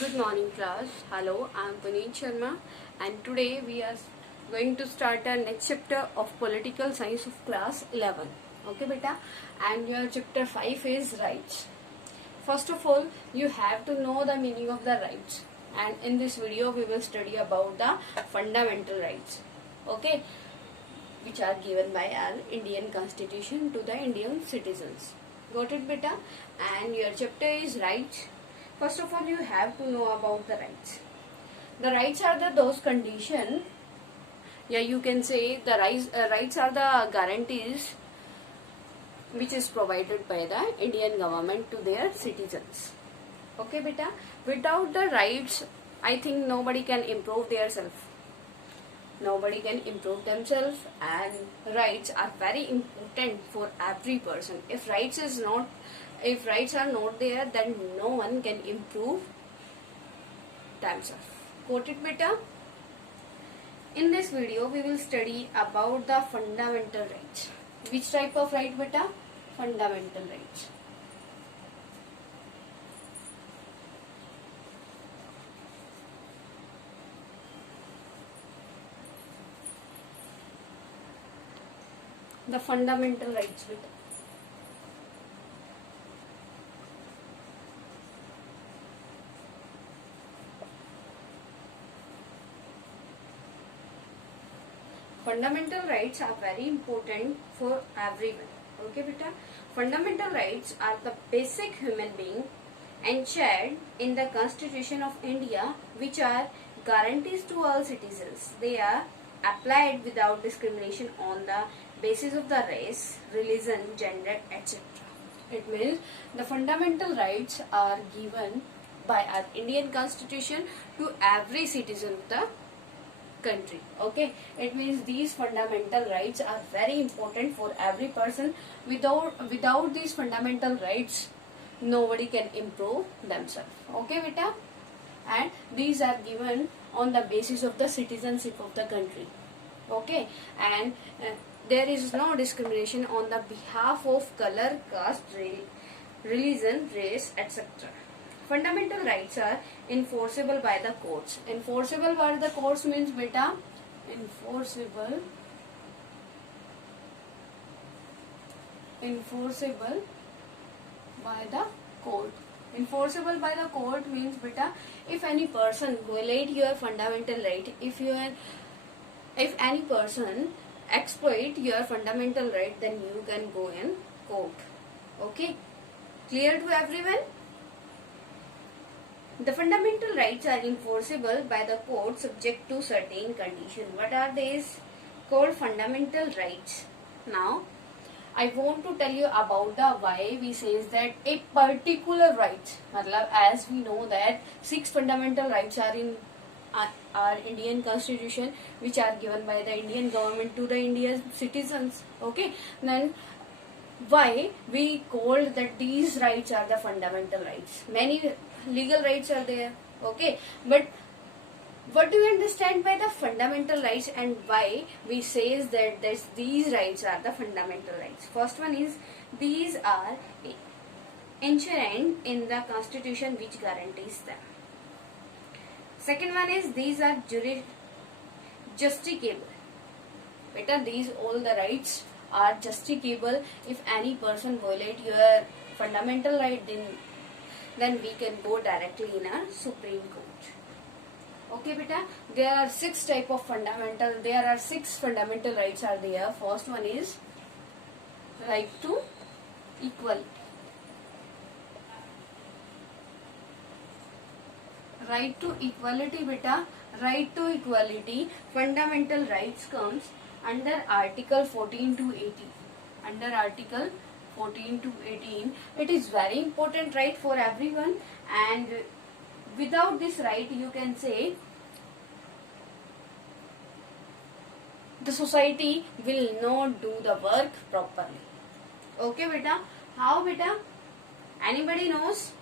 Good morning class. Hello, I am Puneet Sharma and today we are going to start our next chapter of political science of class 11. Okay beta, and your chapter 5 is rights. First of all, you have to know the meaning of the rights, and in this video we will study about the fundamental rights. Okay, which are given by our Indian Constitution to the Indian citizens. Got it beta? And your chapter is rights. First of all, you have to know about the rights. The rights are those conditions, you can say the rights are the guarantees which is provided by the Indian government to their citizens. Okay beta? Without the rights, I think nobody can improve their self. Nobody can improve themselves, and rights are very important for every person. If rights are not there, then no one can improve themselves. Got it beta? In this video we will study about the fundamental rights. Which type of right beta? Fundamental rights. The fundamental rights beta. Fundamental rights are very important for everyone. Okay beta? Fundamental rights are the basic human being enshrined in the Constitution of India, which are guarantees to all citizens. They are applied without discrimination on the basis of the race, religion, gender, etc. It means the fundamental rights are given by our Indian Constitution to every citizen of the country. Okay, it means these fundamental rights are very important for every person. Without these fundamental rights, nobody can improve themselves. Okay beta? And these are given on the basis of the citizenship of the country. Okay, and there is no discrimination on the behalf of color, caste, religion, race, etc. Fundamental rights are enforceable by the courts. Enforceable by the courts means beta, enforceable by the court. Enforceable by the court means beta, if any person violate your fundamental right, if any person exploit your fundamental right, then you can go in court. Okay, clear to everyone? The fundamental rights are enforceable by the court subject to certain conditions. What are these? Called fundamental rights. Now, I want to tell you about the why we says that a particular right. As we know that 6 fundamental rights are in our Indian Constitution, which are given by the Indian government to the Indian citizens. Okay, then why we called that these rights are the fundamental rights? Many legal rights are there. Okay, but what do you understand by the fundamental rights, and why we says that these rights are the fundamental rights? First one is these are enshrined in the Constitution which guarantees them. Second one is these are justicable. Better, these all the rights are justicable. If any person violate your fundamental right, then we can go directly in a Supreme Court. Okay beta, there are 6 fundamental rights are there. First one is right to equality. Right to equality beta, right to equality, fundamental rights comes under Article 14 to 18. Under Article 14 to 18, it is very important right for everyone, and without this right, you can say the society will not do the work properly. Okay beta? How beta? Anybody knows?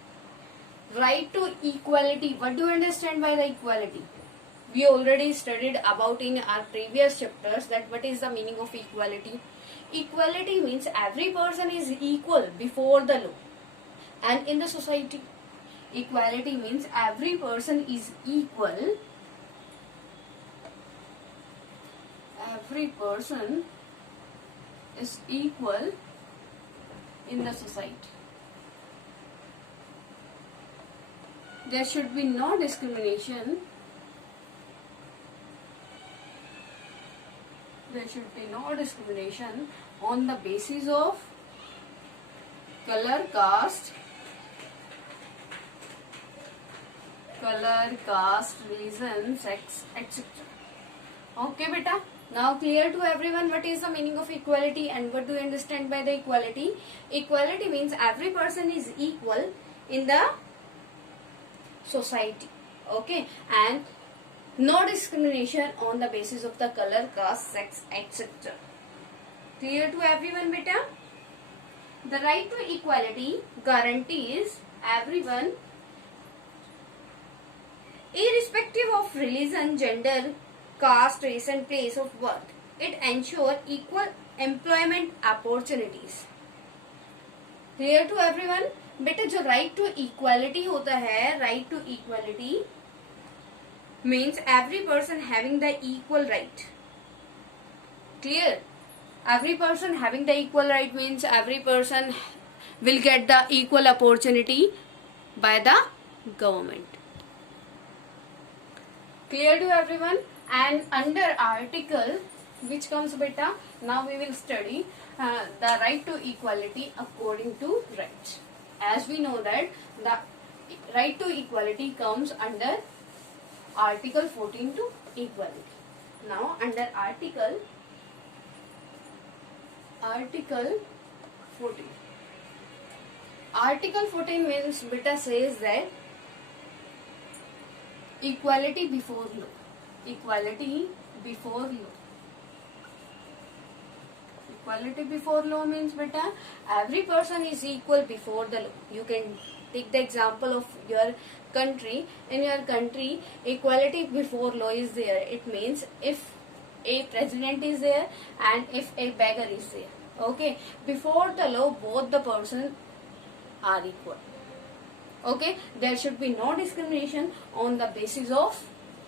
Right to equality. What do you understand by the equality? We already studied about in our previous chapters that what is the meaning of equality. Equality means every person is equal before the law and in the society. Equality means every person is equal. Every person is equal in the society. There should be no discrimination. There should be no discrimination on the basis of color, caste, religion, sex, etc. Okay, beta. Now clear to everyone what is the meaning of equality and what do you understand by the equality? Equality means every person is equal in the society. Okay, and no discrimination on the basis of the color, caste, sex, etc. Clear to everyone, beta? The right to equality guarantees everyone, irrespective of religion, gender, caste, race and place of birth. It ensures equal employment opportunities. Clear to everyone? बेटा जो right to equality होता है, right to equality means every person having the equal right. Clear? Every person having the equal right means every person will get the equal opportunity by the government. Clear to everyone? And under article which comes beta, now we will study the right to equality according to rights. As we know that the right to equality comes under article 14 to equality. Now under article 14. Article 14 means beta says that equality before law. Equality before law. Equality before law means beta every person is equal before the law. You can take the example of your country. In your country, equality before law is there. It means if a president is there and if a beggar is there. Okay, before the law both the persons are equal. Okay, there should be no discrimination on the basis of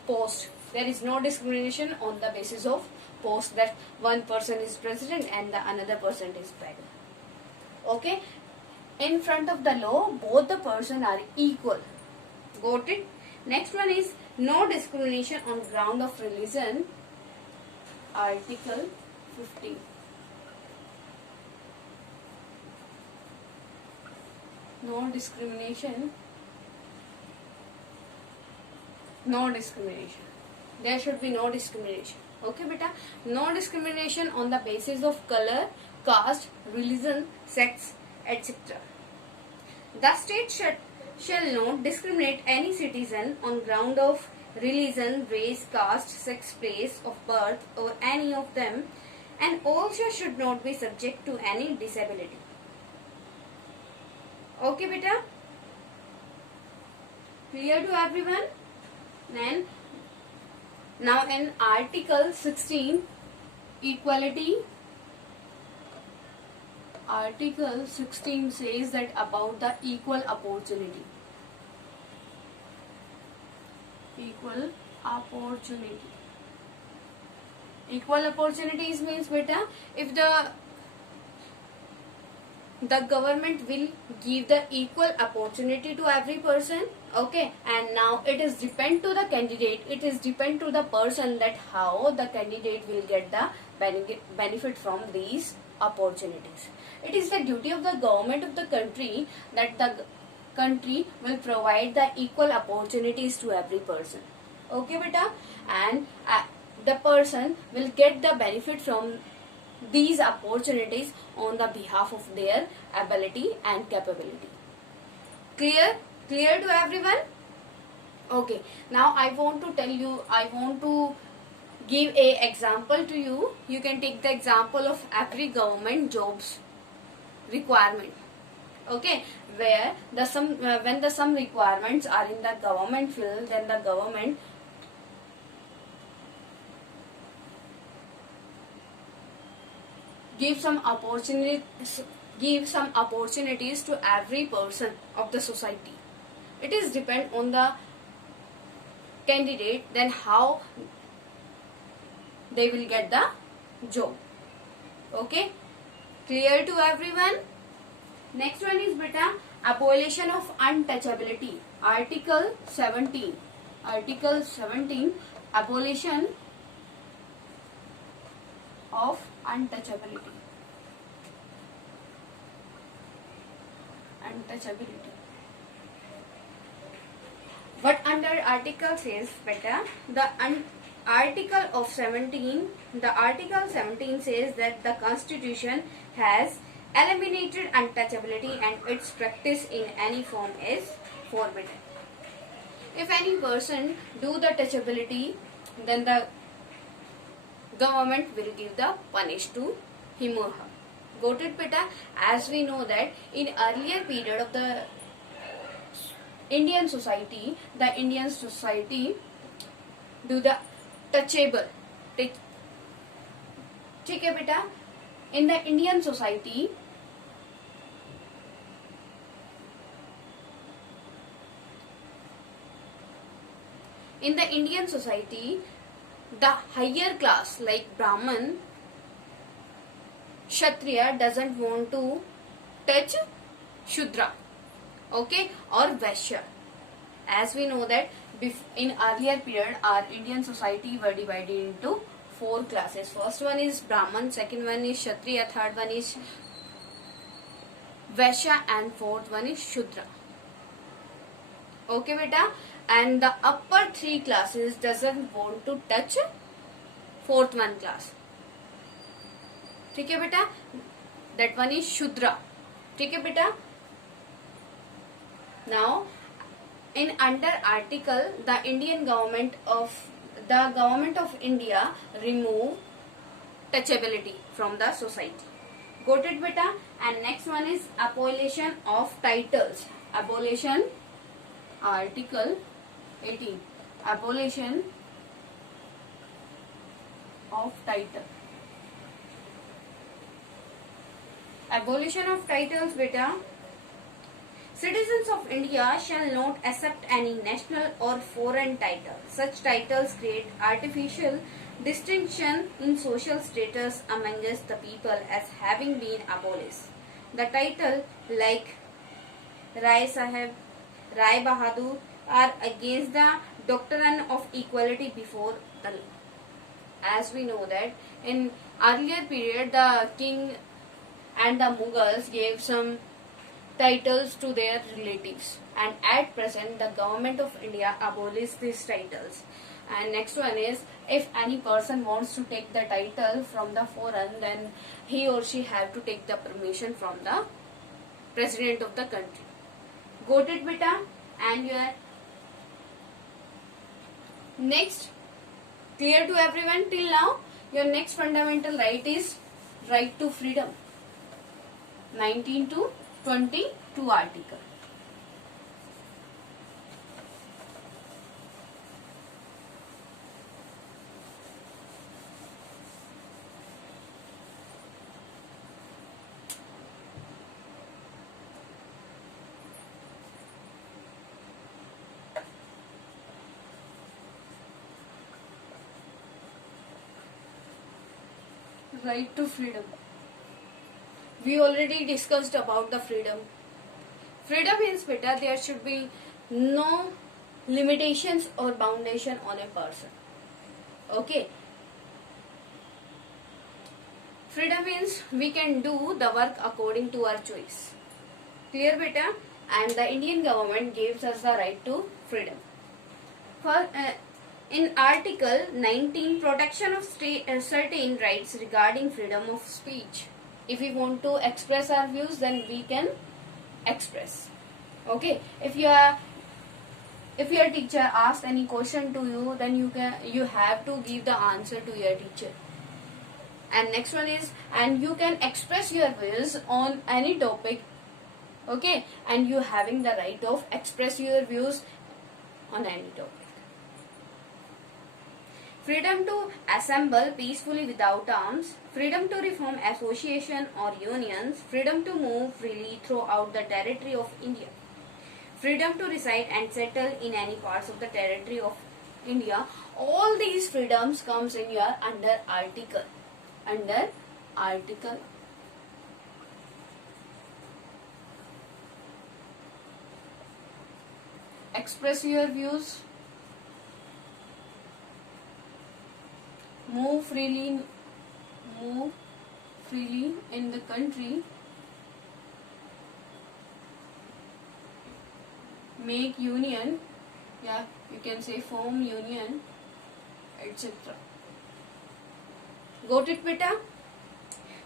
post. There is no discrimination on the basis of post, that one person is president and the another person is beggar. Okay, in front of the law both the persons are equal. Got it? Next one is no discrimination on ground of religion. Article 15. No discrimination. No discrimination. There should be no discrimination. Okay, beta? No discrimination on the basis of color, caste, religion, sex, etc. The state shall not discriminate any citizen on ground of religion, race, caste, sex, place of birth or any of them, and also should not be subject to any disability. Okay, beta? Clear to everyone? Then now in Article 16, equality. Article 16 says that about the equal opportunity. Equal opportunity. Equal opportunities means beta if the government will give the equal opportunity to every person. Okay, and now it is depend to the candidate, it is depend to the person that how the candidate will get the benefit from these opportunities. It is the duty of the government of the country that the country will provide the equal opportunities to every person. Okay, beta? And the person will get the benefit from these opportunities on the behalf of their ability and capability. Clear? Clear to everyone? Okay. Now I want to give a example to you. You can take the example of every government jobs requirement. Okay, where when the some requirements are in the government field, then the government give some opportunities to every person of the society. It is depend on the candidate, then how they will get the job. Okay, clear to everyone? Next one is beta abolition of untouchability. Article 17. Article 17, abolition of untouchability. Untouchability. What under article says beta? Article 17 says that the Constitution has eliminated untouchability and its practice in any form is forbidden. If any person do the touchability, then the government will give the punish to him or her. Got it, beta? As we know that in earlier period of the Indian society do the touchable. ठीक है बेटा? In the Indian society, the higher class like Brahman, Kshatriya doesn't want to touch Shudra, okay, or Vaishya. As we know that in earlier period our Indian society were divided into 4 classes. First one is Brahman, second one is Kshatriya, third one is Vaishya, and fourth one is Shudra. Okay beta, and the upper 3 classes doesn't want to touch fourth one class. ठीक है बेटा? That one is Shudra. ठीक है बेटा? Now in under article the government of India remove touchability from the society. Got it beta? And next one is abolition of titles. Abolition, article 18, abolition of title. Abolition of titles beta. Citizens of India shall not accept any national or foreign title. Such titles create artificial distinction in social status amongst the people as having been abolished. The title like Rai Sahib, Rai Bahadur are against the doctrine of equality before the law. As we know that in earlier period the king and the Mughals gave some titles to their relatives, and at present the government of India abolished these titles. And next one is, if any person wants to take the title from the foreign, then he or she have to take the permission from the president of the country. Got it beta? And your next, clear to everyone till now? Your next fundamental right is right to freedom. 19 to 22 article. Right to freedom. We already discussed about the freedom. Freedom means beta there should be no limitations or foundation on a person. Okay. Freedom means we can do the work according to our choice. Clear beta? And the Indian government gives us the right to freedom. For in Article 19, protection of certain rights regarding freedom of speech. If we want to express our views, then we can express. Okay. If your teacher asks any question to you, then you have to give the answer to your teacher. And next one is, and you can express your views on any topic. Okay. And you having the right of express your views on any topic. Freedom to assemble peacefully without arms, freedom to reform association or unions, freedom to move freely throughout the territory of India, freedom to reside and settle in any parts of the territory of India. All these freedoms comes in your under article. Express your views, move freely in the country, make union, yeah, you can say form union, etc. Got it, beta?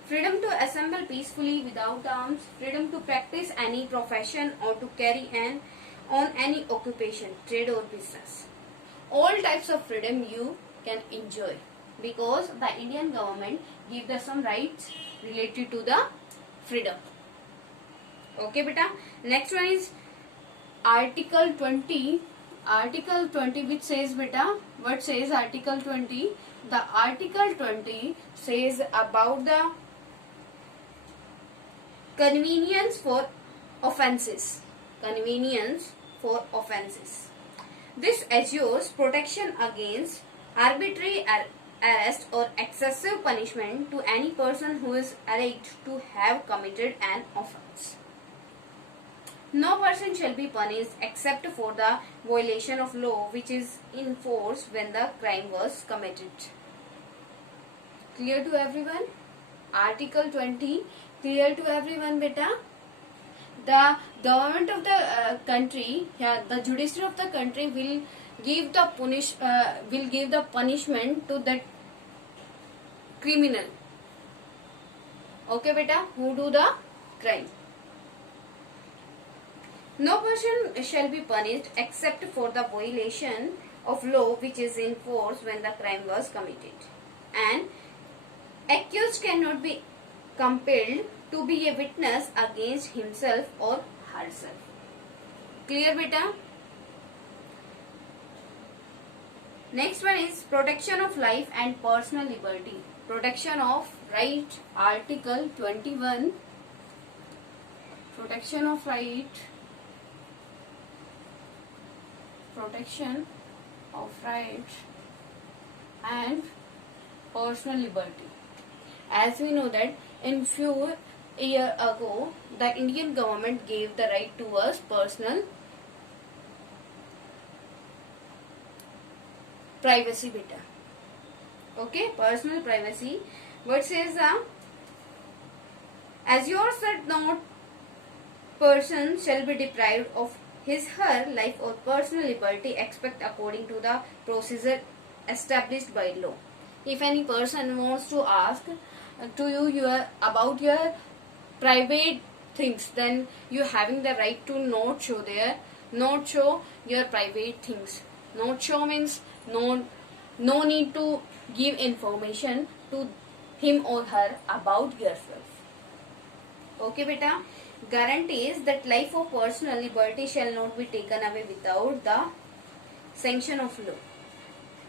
Freedom to assemble peacefully without arms, freedom to practice any profession or to carry on any occupation, trade or business. All types of freedom you can enjoy because the Indian government give the some rights related to the freedom. Okay, beta. Next one is Article 20. Article 20 which says, beta, what says Article 20? The Article 20 says about the convenience for offences. Convenience for offences. This assures protection against arbitrary arrest or excessive punishment to any person who is alleged to have committed an offence. No person shall be punished except for the violation of law which is in force when the crime was committed. Clear to everyone? Article 20 clear to everyone, beta? The government of the country, the judiciary of the country will give the punishment to that criminal. Okay, beta, who do the crime. No person shall be punished except for the violation of law which is in force when the crime was committed. And accused cannot be compelled to be a witness against himself or herself. Clear, beta? Next one is protection of life and personal liberty. Protection of right, Article 21. Protection of right. Protection of right and personal liberty. As we know that in few years ago, the Indian government gave the right to us personal privacy, beta. Okay, personal privacy. What says as yours that no person shall be deprived of his her life or personal liberty except according to the procedure established by law. If any person wants to ask to you about your private things, then you having the right to not show your private things. Not show means no need to give information to him or her about yourself. Okay, beta. Guarantees that life or personal liberty shall not be taken away without the sanction of law.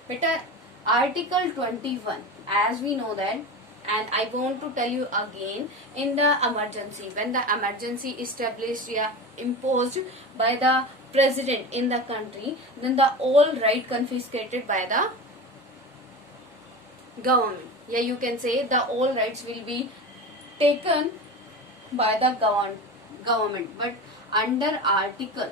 Beta, Article 21, as we know that, and I want to tell you again, in the emergency, when the emergency established imposed by the president in the country, then the all right confiscated by the government. Yeah, you can say the all rights will be taken by the government. But under article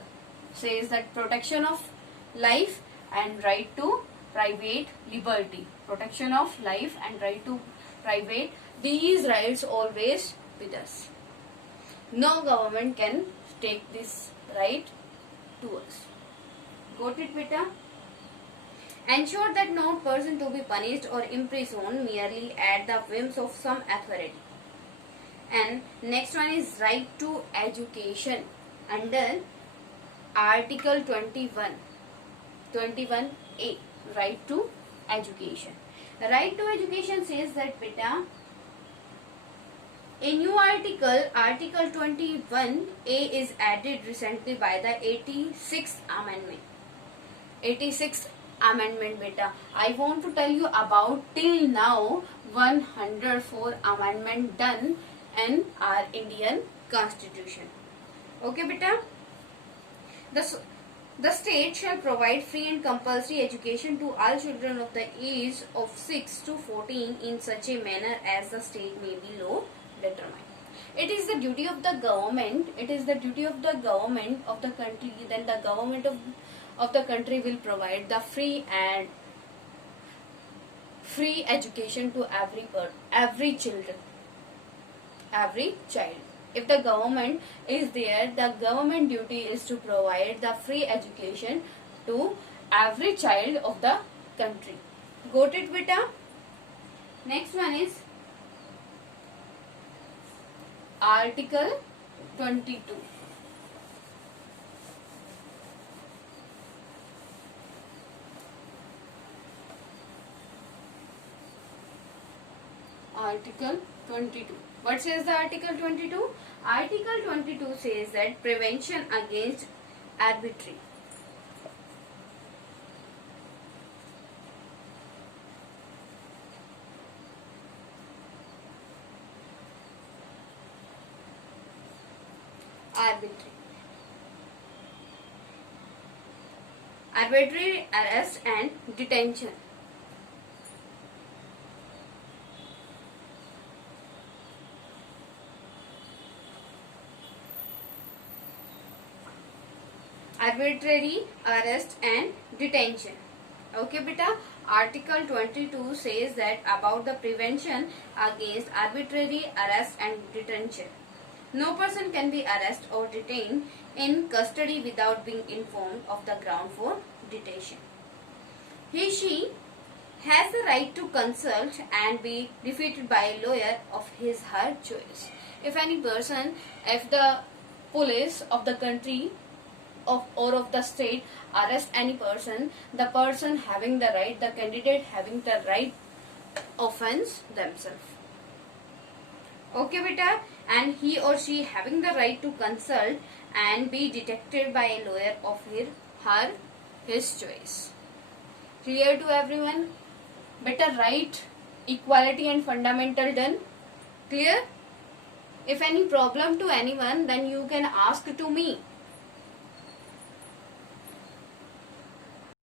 says that protection of life and right to private liberty. Protection of life and right to private. These rights always with us. No government can take this right to us. Got it, beta? Ensure that no person to be punished or imprisoned merely at the whims of some authority. And next one is right to education under Article 21A, right to education. Right to education says that, beta, a new article, Article 21A is added recently by the 86th Amendment. 86th Amendment, beta. I want to tell you about till now 104 amendment done in our Indian Constitution. Okay, beta. The state shall provide free and compulsory education to all children of the age of 6 to 14 in such a manner as the state may be law determine. It is the duty of the government. It is the duty of the government of the country. Then the government of the country will provide the free education to every child. If the government is there, the government duty is to provide the free education to every child of the country. Got it, beta? Next one is Article 22. Article 22. What says the Article 22? Article 22 says that prevention against arbitrary, arbitrary arrest and detention. Arbitrary arrest and detention. Okay, beta. Article 22 says that about the prevention against arbitrary arrest and detention. No person can be arrested or detained in custody without being informed of the ground for detention. She has the right to consult and be defeated by a lawyer of her choice. If the police of the country or of the state arrest any person, the person having the right, the candidate having the right, offends themselves. Okay, beta. And he or she having the right to consult and be detected by a lawyer of his choice. Clear to everyone? Better right, equality and fundamental done. Clear? If any problem to anyone, then you can ask to me.